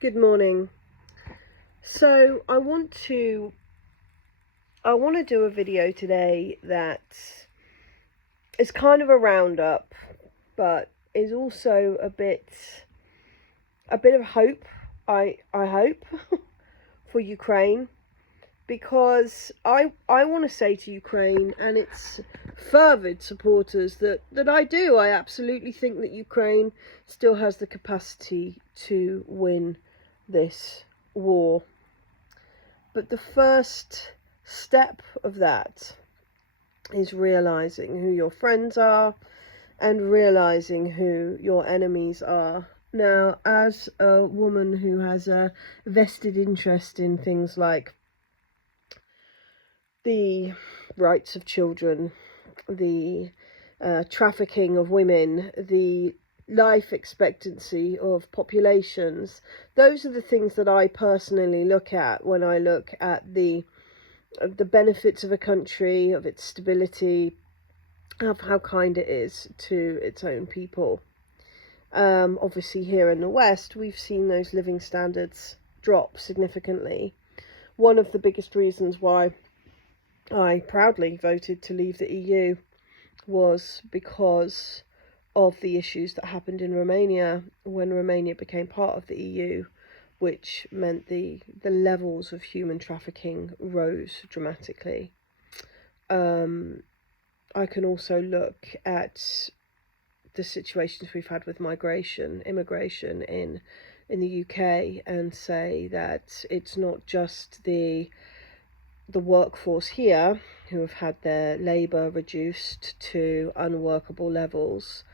Good morning. So I want to do a video today that is kind of a roundup, but is also a bit of hope. I hope for Ukraine, because I want to say to Ukraine and its fervid supporters that I absolutely think that Ukraine still has the capacity to win this war. But the first step of that is realizing who your friends are and realizing who your enemies are. Now, as a woman who has a vested interest in things like the rights of children, the trafficking of women, the life expectancy of populations, those are the things that I personally look at when I look at the benefits of a country, of its stability, of how kind it is to its own people. Obviously here in the West, we've seen those living standards drop significantly. One of the biggest reasons why I proudly voted to leave the EU was because of the issues that happened in Romania when Romania became part of the EU, which meant the levels of human trafficking rose dramatically. I can also look at the situations we've had with immigration in the UK, and say that it's not just the workforce here who have had their labour reduced to unworkable levels.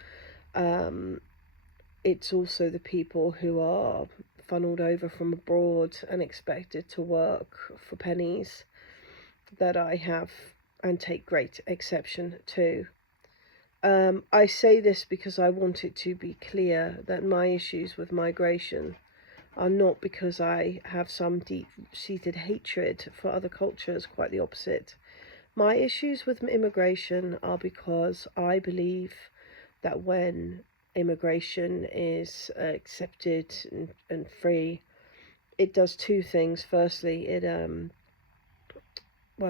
It's also the people who are funnelled over from abroad and expected to work for pennies that I have and take great exception to. I say this because I want it to be clear that my issues with migration are not because I have some deep-seated hatred for other cultures, quite the opposite. My issues with immigration are because I believe that when immigration is accepted and free, it does two things. Firstly,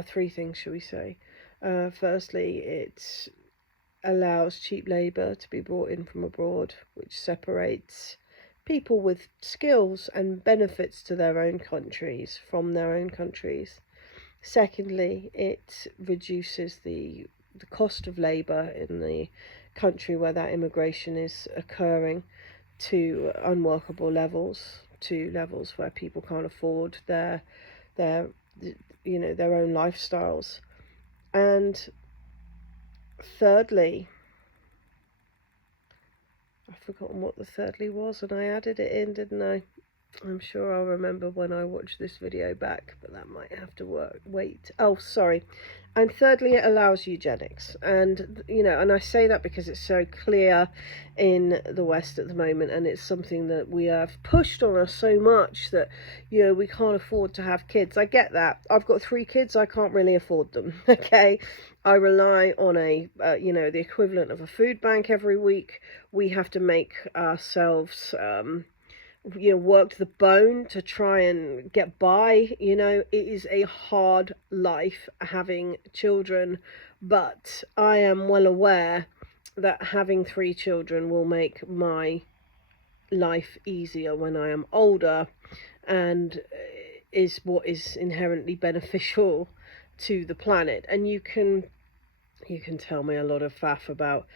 three things, shall we say. Firstly, it allows cheap labour to be brought in from abroad, which separates people with skills and benefits to their own countries from their own countries. Secondly, it reduces the cost of labour in the country where that immigration is occurring to unworkable levels, to levels where people can't afford their own lifestyles. And thirdly, I've forgotten what the thirdly was, and I added it in, didn't I? I'm sure I'll remember when I watch this video back, but that might have to wait. Oh, sorry. And thirdly, it allows eugenics. And, and I say that because it's so clear in the West at the moment, and it's something that we have pushed on us so much that, we can't afford to have kids. I get that. I've got 3 kids. I can't really afford them, okay? I rely on the equivalent of a food bank every week. We have to make ourselves work to the bone to try and get by. It is a hard life having children, but I am well aware that having 3 children will make my life easier when I am older, and is what is inherently beneficial to the planet. And you can tell me a lot of faff about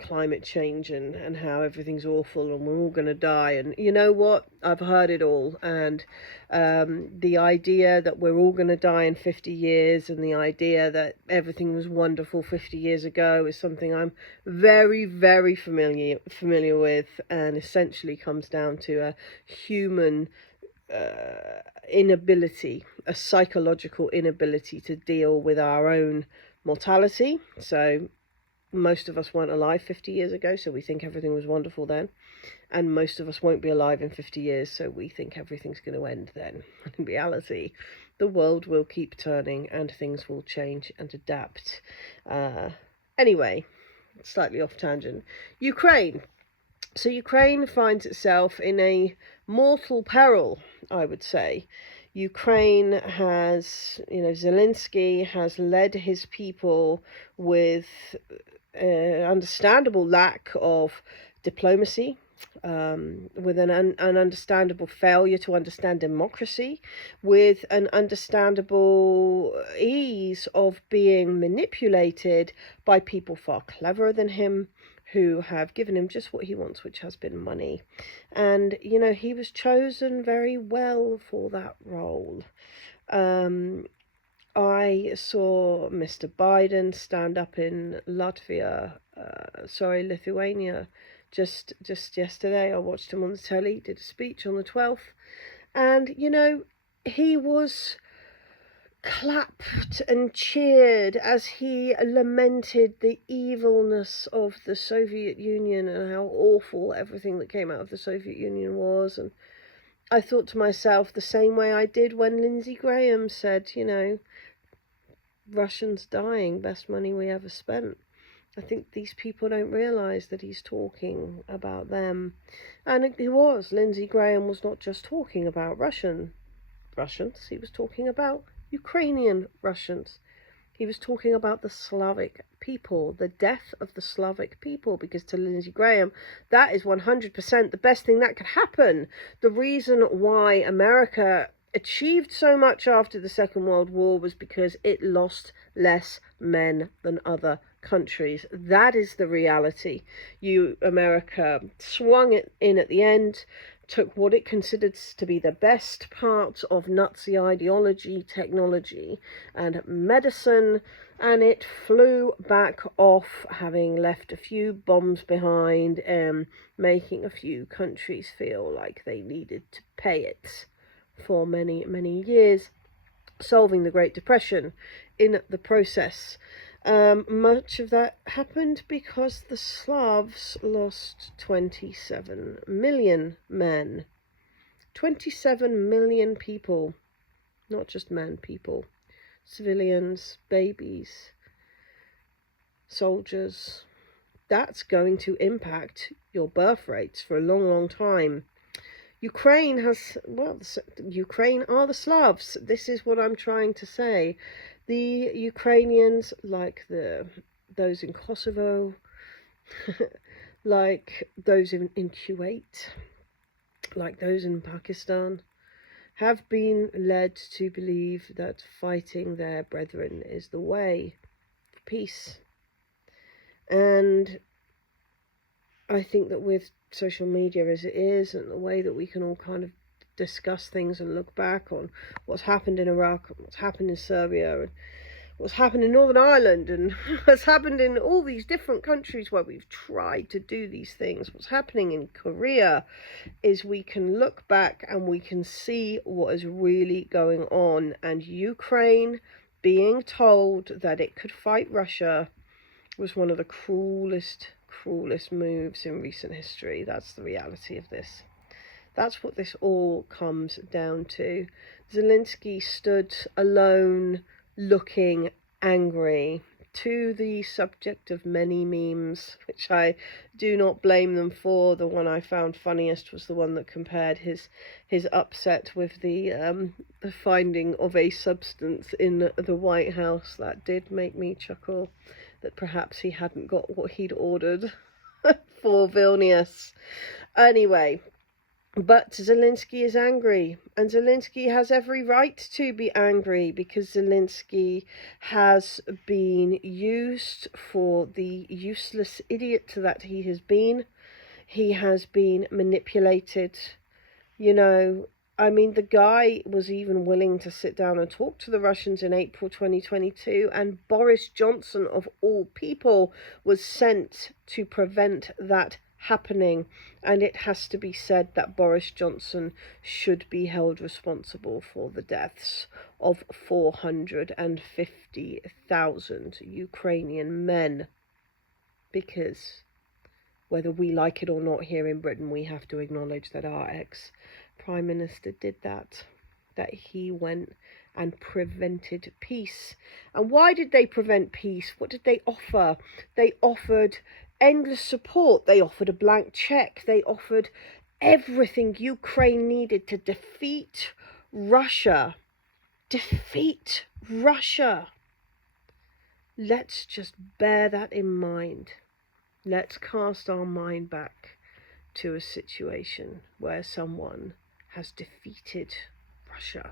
climate change and how everything's awful and we're all going to die, and you know what, I've heard it all. And the idea that we're all going to die in 50 years and the idea that everything was wonderful 50 years ago is something I'm very, very familiar with, and essentially comes down to a human inability, a psychological inability to deal with our own mortality. So most of us weren't alive 50 years ago, so we think everything was wonderful then. And most of us won't be alive in 50 years, so we think everything's going to end then. In reality, the world will keep turning and things will change and adapt. Anyway, slightly off tangent. Ukraine. So Ukraine finds itself in a mortal peril, I would say. Ukraine has, Zelensky has led his people with understandable lack of diplomacy, with an understandable failure to understand democracy, with an understandable ease of being manipulated by people far cleverer than him, who have given him just what he wants, which has been money. And, he was chosen very well for that role. I saw Mr. Biden stand up in Lithuania, just yesterday. I watched him on the telly, did a speech on the 12th, and, he was clapped and cheered as he lamented the evilness of the Soviet Union and how awful everything that came out of the Soviet Union was. And I thought to myself the same way I did when Lindsey Graham said, Russians dying, best money we ever spent. I think these people don't realise that he's talking about them. And Lindsey Graham was not just talking about Russians, he was talking about Ukrainian Russians. He was talking about the Slavic people, the death of the Slavic people, because to Lindsey Graham, that is 100% the best thing that could happen. The reason why America achieved so much after the Second World War was because it lost less men than other countries. That is the reality. America swung it in at the end, took what it considered to be the best parts of Nazi ideology, technology, and medicine, and it flew back off, having left a few bombs behind, making a few countries feel like they needed to pay it for many, many years, solving the Great Depression in the process. Much of that happened because the Slavs lost 27 million men. 27 million people, not just men, people, civilians, babies, soldiers. That's going to impact your birth rates for a long, long time. Ukraine are the Slavs. This is what I'm trying to say. The Ukrainians, like those in Kosovo, like those in Kuwait, like those in Pakistan, have been led to believe that fighting their brethren is the way for peace. And I think that with social media as it is, and the way that we can all kind of discuss things and look back on what's happened in Iraq, and what's happened in Serbia, and what's happened in Northern Ireland, and what's happened in all these different countries where we've tried to do these things, what's happening in Korea, is we can look back and we can see what is really going on. And Ukraine being told that it could fight Russia was one of the cruelest moves in recent history. That's the reality of this. That's what this all comes down to. Zelensky stood alone, looking angry, to the subject of many memes, which I do not blame them for. The one I found funniest was the one that compared his upset with the finding of a substance in the White House. That did make me chuckle, that perhaps he hadn't got what he'd ordered for Vilnius. Anyway, but Zelensky is angry, and Zelensky has every right to be angry, because Zelensky has been used for the useless idiot that he has been. He has been manipulated. The guy was even willing to sit down and talk to the Russians in April 2022, and Boris Johnson, of all people, was sent to prevent that happening. And it has to be said that Boris Johnson should be held responsible for the deaths of 450,000 Ukrainian men, because whether we like it or not here in Britain, we have to acknowledge that our ex-Prime Minister did that he went and prevented peace. And why did they prevent peace? What did they offer? They offered endless support. They offered a blank check. They offered everything Ukraine needed to defeat Russia. Defeat Russia. Let's just bear that in mind. Let's cast our mind back to a situation where someone has defeated Russia.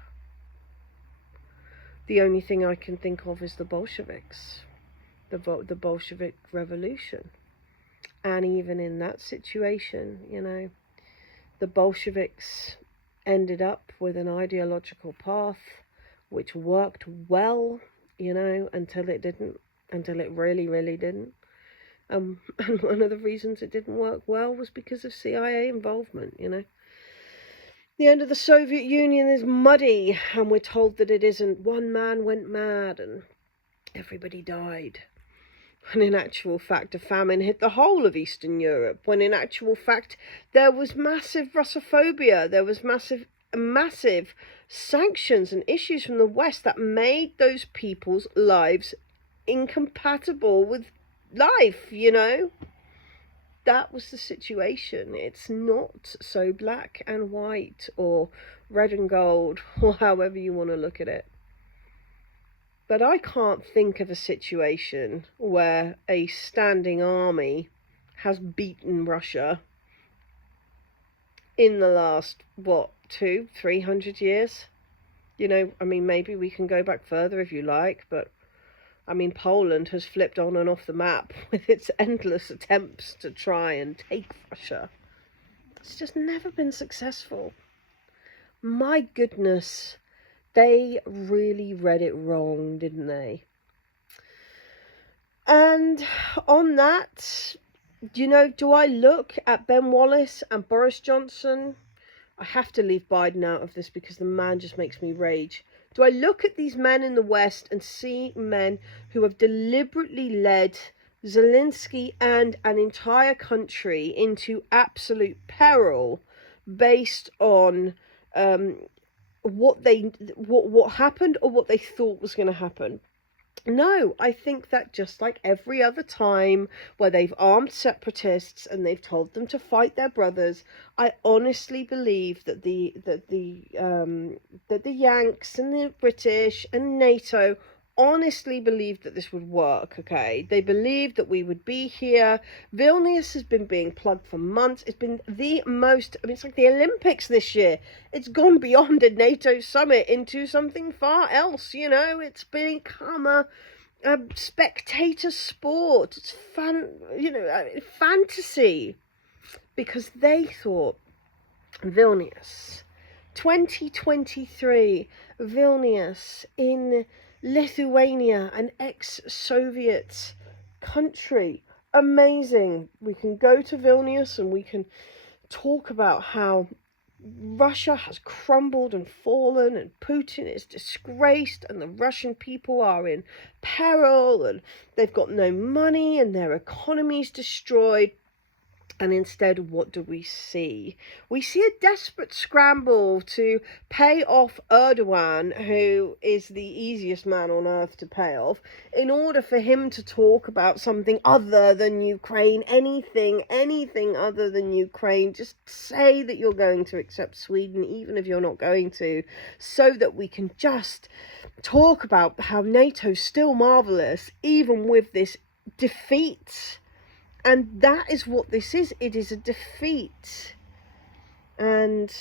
The only thing I can think of is the Bolsheviks, the Bolshevik Revolution. And even in that situation, you know, the Bolsheviks ended up with an ideological path which worked well, you know, until it didn't, until it really, really didn't. And one of the reasons it didn't work well was because of CIA involvement, you know. The end of the Soviet Union is muddy, and we're told that it isn't. One man went mad and everybody died. And in actual fact, a famine hit the whole of Eastern Europe, when in actual fact, there was massive Russophobia, there was massive sanctions and issues from the West that made those people's lives incompatible with life, you know. That was the situation. It's not so black and white or red and gold or however you want to look at it. But I can't think of a situation where a standing army has beaten Russia in the last, what, 200-300 years? You know, I mean, maybe we can go back further if you like, but I mean, Poland has flipped on and off the map with its endless attempts to try and take Russia. It's just never been successful. My goodness, they really read it wrong, didn't they? And on that, you know, do I look at Ben Wallace and Boris Johnson? I have to leave Biden out of this because the man just makes me rage. Do I look at these men in the West and see men who have deliberately led Zelensky and an entire country into absolute peril based on what happened or what they thought was going to happen? No, I think that just like every other time where they've armed separatists and they've told them to fight their brothers, I honestly believe that the Yanks and the British and NATO honestly believed that this would work, okay? They believed that we would be here. Vilnius has been being plugged for months. It's been the most, I mean, it's like the Olympics this year. It's gone beyond a NATO summit into something far else, you know? It's become a spectator sport. It's fun, you know, fantasy. Because they thought Vilnius, 2023, Vilnius in Lithuania, an ex-Soviet country. Amazing. We can go to Vilnius and we can talk about how Russia has crumbled and fallen and Putin is disgraced and the Russian people are in peril and they've got no money and their economy's destroyed. And instead, what do we see? We see a desperate scramble to pay off Erdogan, who is the easiest man on earth to pay off, in order for him to talk about something other than Ukraine, anything other than Ukraine. Just say that you're going to accept Sweden, even if you're not going to, so that we can just talk about how NATO's still marvellous, even with this defeat. And that is what this is. It is a defeat. And,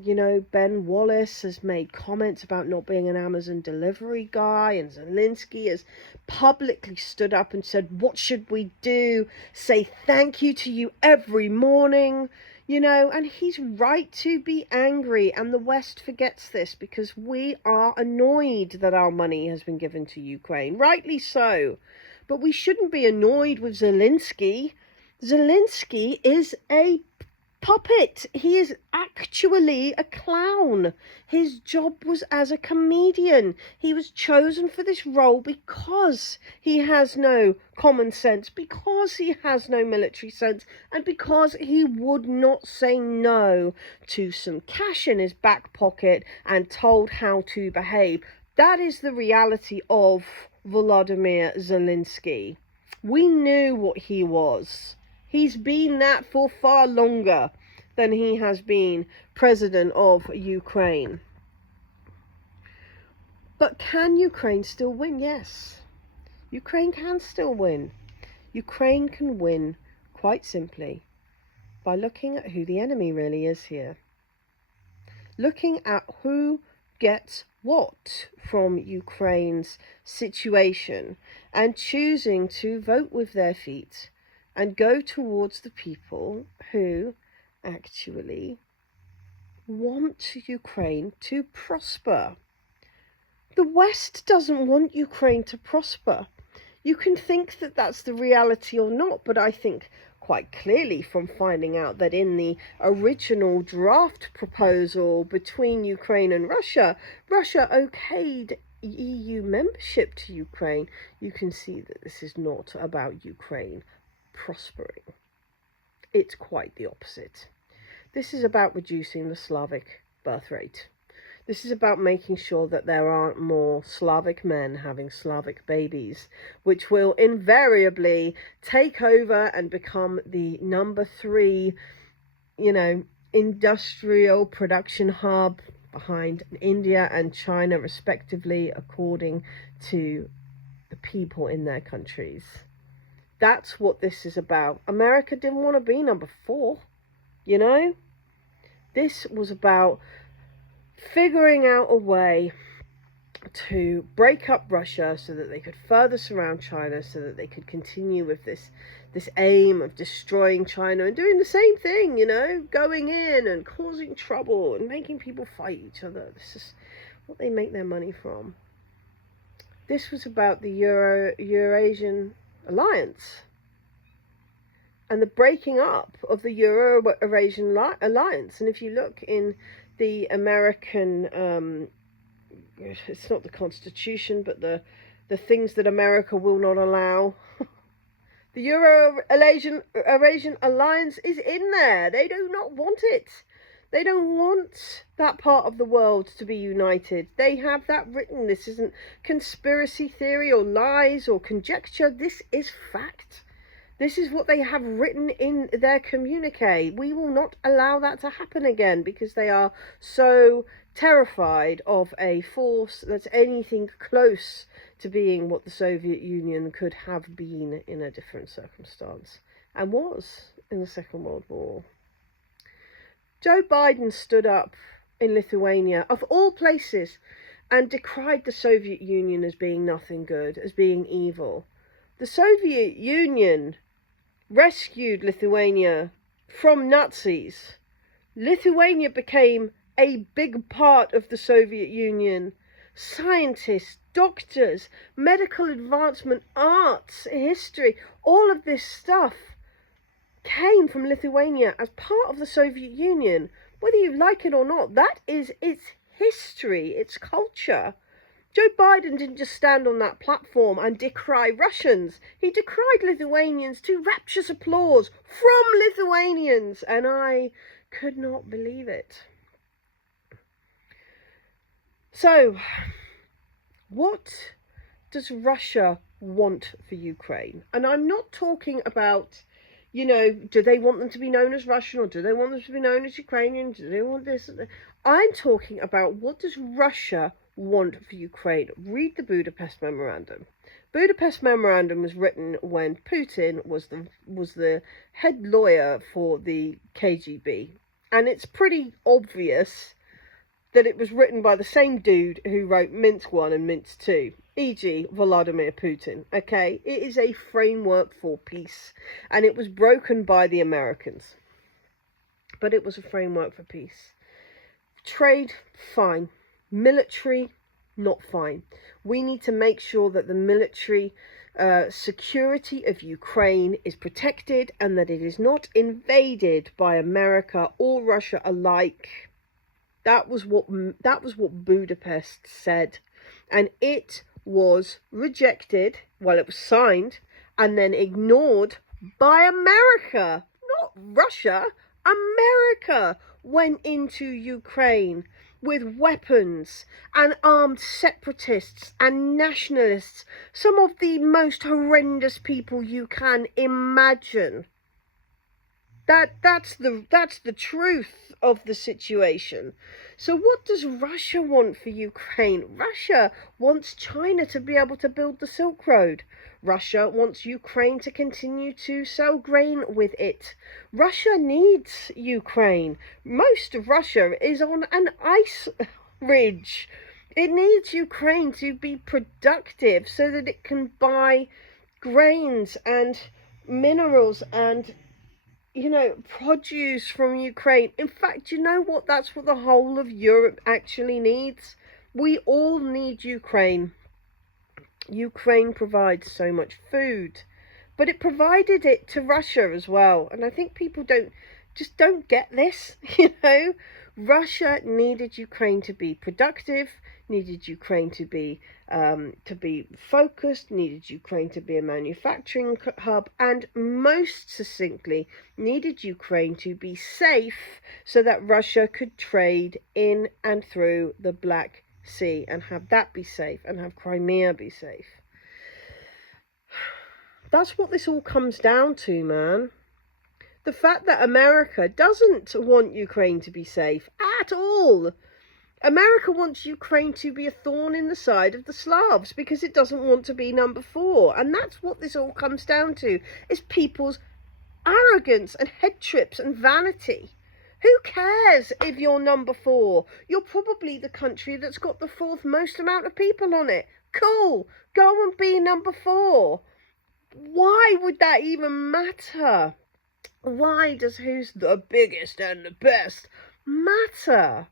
you know, Ben Wallace has made comments about not being an Amazon delivery guy. And Zelensky has publicly stood up and said, what should we do? Say thank you to you every morning. You know, and he's right to be angry. And the West forgets this because we are annoyed that our money has been given to Ukraine. Rightly so. But we shouldn't be annoyed with Zelensky. Zelensky is a puppet. He is actually a clown. His job was as a comedian. He was chosen for this role because he has no common sense, because he has no military sense, and because he would not say no to some cash in his back pocket and told how to behave. That is the reality of Volodymyr Zelensky. We knew what he was. He's been that for far longer than he has been president of Ukraine. But can Ukraine still win? Yes. Ukraine can still win. Ukraine can win quite simply by looking at who the enemy really is here. Looking at who gets what from Ukraine's situation and choosing to vote with their feet and go towards the people who actually want Ukraine to prosper. The West doesn't want Ukraine to prosper. You can think that that's the reality or not, but I think quite clearly from finding out that in the original draft proposal between Ukraine and Russia, Russia okayed EU membership to Ukraine. You can see that this is not about Ukraine prospering. It's quite the opposite. This is about reducing the Slavic birth rate. This is about making sure that there aren't more Slavic men having Slavic babies, which will invariably take over and become the number 3, industrial production hub behind India and China, respectively, according to the people in their countries. That's what this is about. America didn't want to be number 4, This was about figuring out a way to break up Russia so that they could further surround China, so that they could continue with this aim of destroying China and doing the same thing, going in and causing trouble and making people fight each other. This is what they make their money from. This was about the Eurasian Alliance and the breaking up of the Euro-Eurasian Alliance. And if you look in the American, it's not the Constitution, but the things that America will not allow, the Euro-Eurasian Alliance is in there. They do not want it. They don't want that part of the world to be united. They have that written. This isn't conspiracy theory or lies or conjecture. This is fact. This is what they have written in their communique. We will not allow that to happen again because they are so terrified of a force that's anything close to being what the Soviet Union could have been in a different circumstance and was in the Second World War. Joe Biden stood up in Lithuania, of all places, and decried the Soviet Union as being nothing good, as being evil. The Soviet Union rescued Lithuania from Nazis. Lithuania became a big part of the Soviet Union. Scientists, doctors, medical advancement, arts, history, all of this stuff came from Lithuania as part of the Soviet Union. Whether you like it or not, that is its history, its culture. Joe Biden didn't just stand on that platform and decry Russians. He decried Lithuanians to rapturous applause from Lithuanians, and I could not believe it. So, what does Russia want for Ukraine? And I'm not talking about, do they want them to be known as Russian, or do they want them to be known as Ukrainian? Do they want this? I'm talking about, what does Russia want for Ukraine? Read the Budapest Memorandum. Budapest Memorandum was written when Putin was the head lawyer for the KGB, and it's pretty obvious that it was written by the same dude who wrote Minsk 1 and Minsk 2, e.g. Vladimir Putin. Okay, it is a framework for peace, and it was broken by the Americans, but it was a framework for peace. Trade, fine. Military, not fine. We need to make sure that the military security of Ukraine is protected and that it is not invaded by America or Russia alike. That was what Budapest said, and it was rejected. Well, it was signed and then ignored by America, not Russia. America went into Ukraine with weapons and armed separatists and nationalists, some of the most horrendous people you can imagine. That's the truth of the situation. So what does Russia want for Ukraine? Russia wants China to be able to build the Silk Road. Russia wants Ukraine to continue to sell grain with it. Russia needs Ukraine. Most of Russia is on an ice ridge. It needs Ukraine to be productive so that it can buy grains and minerals and, you know, produce from Ukraine. In fact, you know what? That's what the whole of Europe actually needs. We all need Ukraine. Ukraine provides so much food, but it provided it to Russia as well. And I think people don't get this, you know. Russia needed Ukraine to be productive, needed Ukraine to be focused, needed Ukraine to be a manufacturing hub, and most succinctly needed Ukraine to be safe so that Russia could trade in and through the Black Sea and have that be safe and have Crimea be safe. That's what this all comes down to, man. The fact that America doesn't want Ukraine to be safe at all. America wants Ukraine to be a thorn in the side of the Slavs because it doesn't want to be number 4. And that's what this all comes down to, is people's arrogance and head trips and vanity. Who cares if you're number 4? You're probably the country that's got the 4th most amount of people on it. Cool. Go and be number 4. Why would that even matter? Why does who's the biggest and the best matter?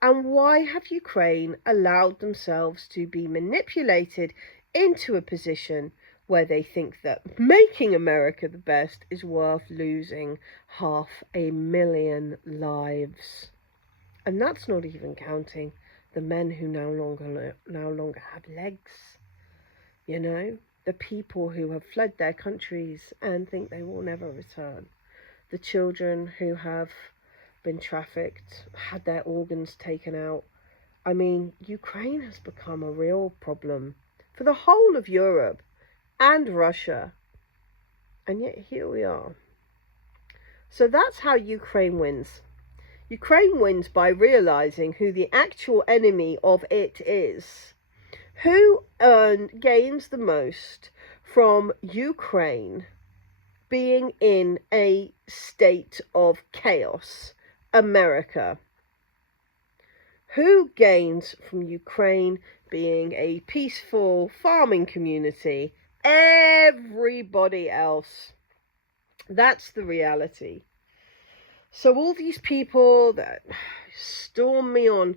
And why have Ukraine allowed themselves to be manipulated into a position where they think that making America the best is worth losing 500,000 lives? And that's not even counting the men who no longer have legs, you know, the people who have fled their countries and think they will never return, the children who have been trafficked, had their organs taken out. I mean, Ukraine has become a real problem for the whole of Europe and Russia. And yet here we are. So that's how Ukraine wins. Ukraine wins by realizing who the actual enemy of it is. Who gains the most from Ukraine being in a state of chaos? America. Who gains from Ukraine being a peaceful farming community? Everybody else. That's the reality. So all these people that storm me on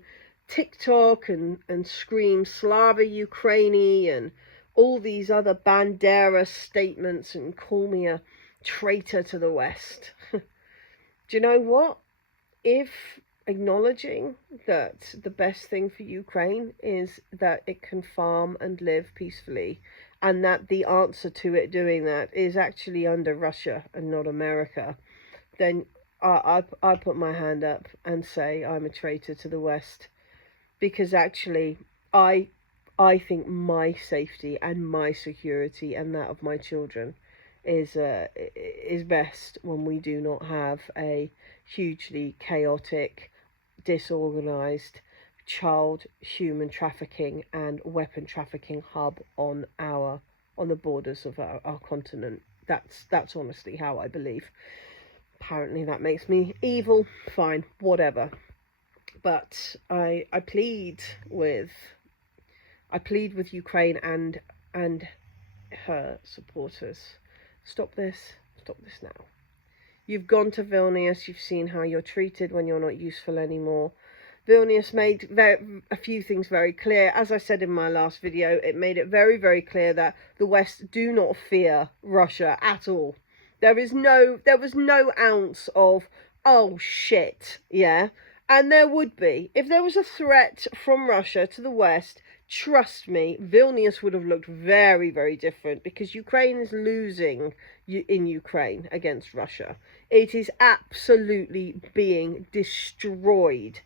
TikTok and scream Slava Ukraini and all these other Bandera statements and call me a traitor to the West. Do you know what? If acknowledging that the best thing for Ukraine is that it can farm and live peacefully, and that the answer to it doing that is actually under Russia and not America, then I put my hand up and say I'm a traitor to the West, because actually I think my safety and my security and that of my children is best when we do not have a hugely chaotic, disorganized child human trafficking and weapon trafficking hub on the borders of our continent. That's honestly how I believe. Apparently that makes me evil. Fine, whatever. But I plead with Ukraine and her supporters. Stop this now. You've gone to Vilnius, you've seen how you're treated when you're not useful anymore. Vilnius made a few things very clear. As I said in my last video, it made it very, very clear that the West do not fear Russia at all. There was no ounce of, oh shit, yeah? And there would be. If there was a threat from Russia to the West, trust me, Vilnius would have looked very, very different, because Ukraine is losing in Ukraine against Russia. It is absolutely being destroyed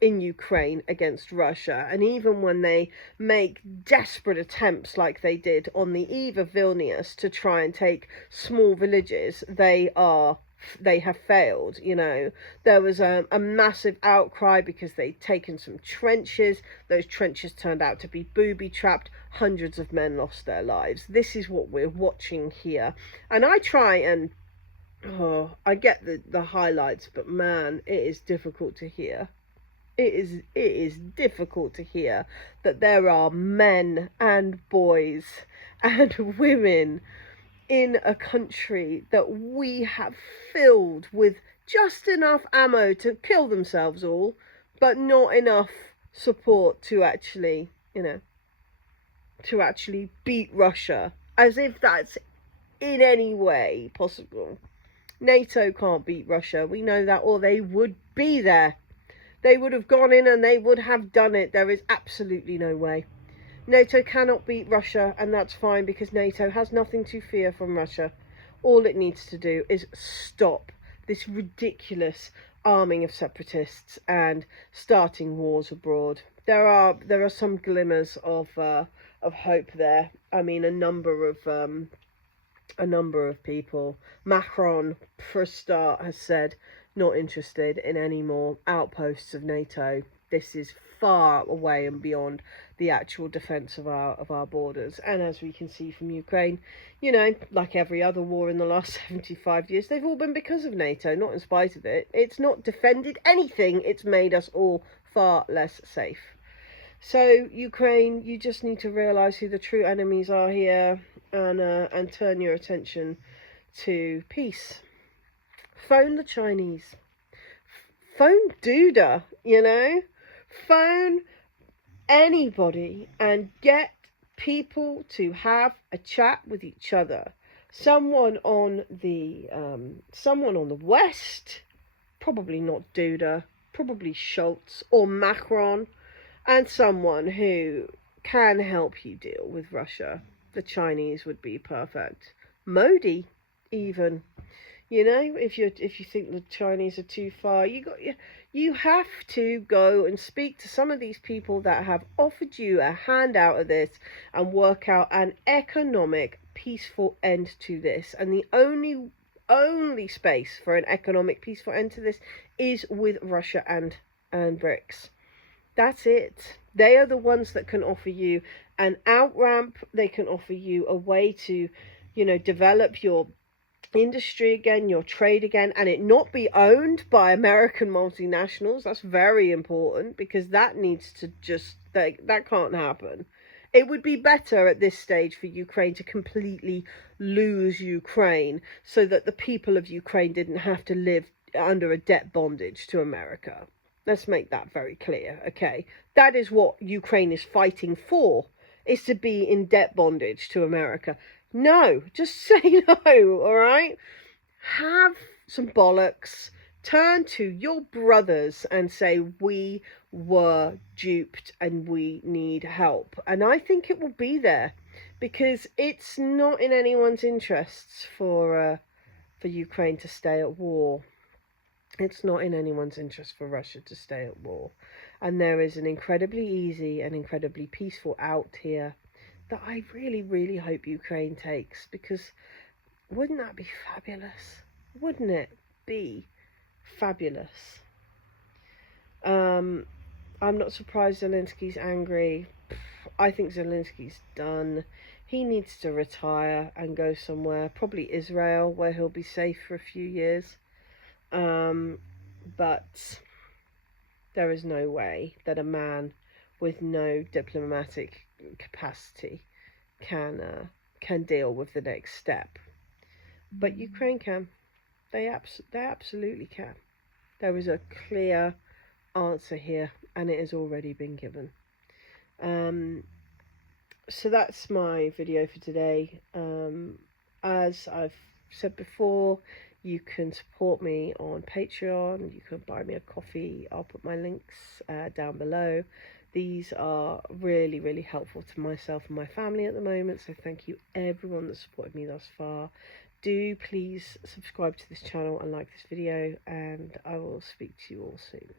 in Ukraine against Russia. And even when they make desperate attempts like they did on the eve of Vilnius to try and take small villages, they are they have failed. You know, there was a massive outcry because they'd taken some trenches. Those trenches turned out to be booby trapped. Hundreds of men lost their lives. This is what we're watching here. And I try and, oh, I get the highlights, but man, it is difficult to hear. It is difficult to hear that there are men and boys and women in a country that we have filled with just enough ammo to kill themselves all, but not enough support to actually, you know, to actually beat Russia, as if that's in any way possible. NATO can't beat Russia, we know that, or they would be there. They would have gone in and they would have done it. There is absolutely no way. NATO cannot beat Russia, and that's fine because NATO has nothing to fear from Russia. All it needs to do is stop this ridiculous arming of separatists and starting wars abroad. There are some glimmers of hope there. I mean, a number of people. Macron, for a start, has said not interested in any more outposts of NATO. This is far away and beyond the actual defence of our borders. And as we can see from Ukraine, you know, like every other war in the last 75 years, they've all been because of NATO, not in spite of it. It's not defended anything. It's made us all far less safe. So Ukraine, you just need to realise who the true enemies are here, and turn your attention to peace. Phone the Chinese. Phone Duda, you know. Phone anybody and get people to have a chat with each other. Someone on the West, probably not Duda, probably Schultz or Macron, and someone who can help you deal with Russia. The Chinese would be perfect. Modi, even. You know, if you think the Chinese are too far, you have to go and speak to some of these people that have offered you a hand out of this and work out an economic, peaceful end to this. And the only space for an economic, peaceful end to this is with Russia and BRICS. That's it. They are the ones that can offer you an out-ramp. They can offer you a way to, you know, develop your industry again, your trade again, and it not be owned by American multinationals. That's very important, because that needs to just, that can't happen. It would be better at this stage for Ukraine to completely lose Ukraine, so that the people of Ukraine didn't have to live under a debt bondage to America. Let's make that very clear, okay? That is what Ukraine is fighting for, is to be in debt bondage to America. No, just say no, all right? Have some bollocks. Turn to your brothers and say, we were duped and we need help. And I think it will be there, because it's not in anyone's interests for Ukraine to stay at war. It's not in anyone's interest for Russia to stay at war. And there is an incredibly easy and incredibly peaceful out here that I really, really hope Ukraine takes, because wouldn't that be fabulous? Wouldn't it be fabulous? I'm not surprised Zelensky's angry. I think Zelensky's done. He needs to retire and go somewhere, probably Israel, where he'll be safe for a few years. But there is no way that a man with no diplomatic capacity can deal with the next step. But Ukraine can. They absolutely can. There is a clear answer here, and it has already been given. So that's my video for today. As I've said before, you can support me on Patreon. You can buy me a coffee. I'll put my links down below. These are really, really helpful to myself and my family at the moment. So thank you everyone that's supported me thus far. Do please subscribe to this channel and like this video, and I will speak to you all soon.